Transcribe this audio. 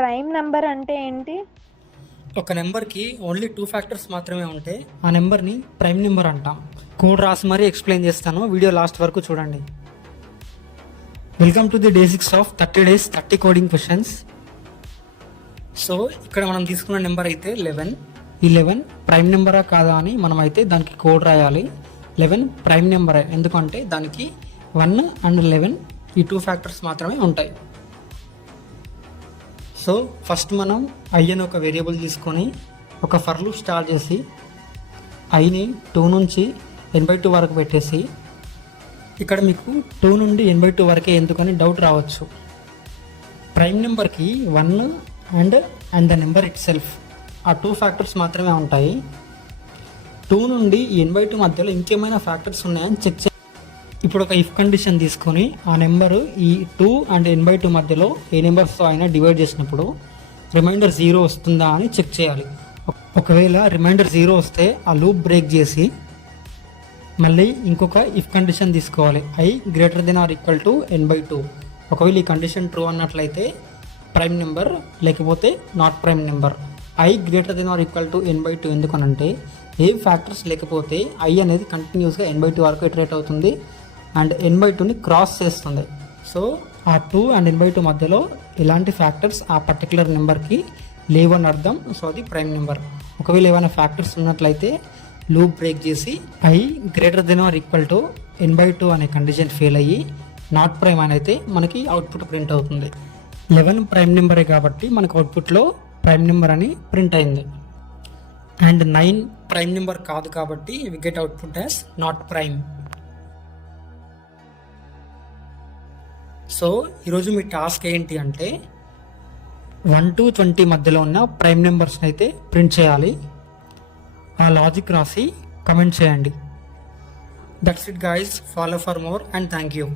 Prime number అంటే ఏంటి? ఒక నెంబర్కి ఓన్లీ 2 ఫ్యాక్టర్స్ మాత్రమే ఉంటే ఆ నెంబర్ని ప్రైమ్ నెంబర్ అంటాం. కోడ్ రాసి మరీ ఎక్స్ప్లెయిన్ చేస్తాను, వీడియో లాస్ట్ వరకు చూడండి. Welcome to the day 6 of 30 days 30 coding questions. So ఇక్కడ మనం తీసుకున్న నెంబర్ అయితే 11. ఈ 11 ప్రైమ్ నెంబరా కాదా అని మనం అయితే దానికి కోడ్ రాయాలి. 11 ప్రైమ్ నెంబరే, ఎందుకంటే దానికి 1 అండ్ 11 ఈ 2 ఫ్యాక్టర్స్ మాత్రమే ఉంటాయి. సో ఫస్ట్ మనం ఐ అని ఒక వేరియబుల్ తీసుకొని ఒక ఫర్ లూప్ స్టార్ట్ చేసి ఐని 2 నుంచి n/2 వరకు పెట్టేసి, ఇక్కడ మీకు 2 నుండి n/2 వరకే ఎందుకని డౌట్ రావచ్చు. ప్రైమ్ నెంబర్కి 1 and the number it self ఆ 2 ఫ్యాక్టర్స్ మాత్రమే ఉంటాయి. 2 నుండి n/2 మధ్యలో ఇంకేమైనా ఫ్యాక్టర్స్ ఉన్నాయని చెక్ చేయాలి. ఇప్పుడు ఒక ఇఫ్ కండిషన్ తీసుకొని ఆ నెంబరు ఈ 2 అండ్ n/2 మధ్యలో ఏ నెంబర్స్తో అయినా డివైడ్ చేసినప్పుడు రిమైండర్ 0 వస్తుందా అని చెక్ చేయాలి. ఒకవేళ రిమైండర్ 0 వస్తే ఆ లూప్ బ్రేక్ చేసి మళ్ళీ ఇంకొక ఇఫ్ కండిషన్ తీసుకోవాలి, i greater than or equal to n/2. ఒకవేళ ఈ కండిషన్ ట్రూ అన్నట్లయితే ప్రైమ్ నెంబర్, లేకపోతే not prime number. i greater than or equal to n/2 ఎందుకనంటే ఏ ఫ్యాక్టర్స్ లేకపోతే i అనేది కంటిన్యూస్గా n/2 వరకు ఇటరేట్ అవుతుంది అండ్ n/2ని క్రాస్ చేస్తుంది. సో ఆ 2 అండ్ n/2 మధ్యలో ఎలాంటి ఫ్యాక్టర్స్ ఆ పర్టికులర్ నెంబర్కి లేవని అర్థం. సో అది ప్రైమ్ నెంబర్. ఒకవేళ ఏమైనా ఫ్యాక్టర్స్ ఉన్నట్లయితే లూప్ బ్రేక్ చేసి i greater than or equal to n/2 అనే కండిషన్ ఫెయిల్ అయ్యి నాట్ ప్రైమ్ అని అయితే మనకి అవుట్పుట్ ప్రింట్ అవుతుంది. 11 ప్రైమ్ నెంబరే కాబట్టి మనకు అవుట్పుట్లో ప్రైమ్ నెంబర్ అని ప్రింట్ అయింది. అండ్ 9 ప్రైమ్ నెంబర్ కాదు కాబట్టి we get output as not prime. So ఈరోజు మీ టాస్క్ ఏంటి అంటే 1 to 20 మధ్యలో ఉన్న ప్రైమ్ నెంబర్స్ని అయితే ప్రింట్ చేయాలి. ఆ లాజిక్ రాసి కమెంట్ చేయండి. That's it guys, follow for more and thank you.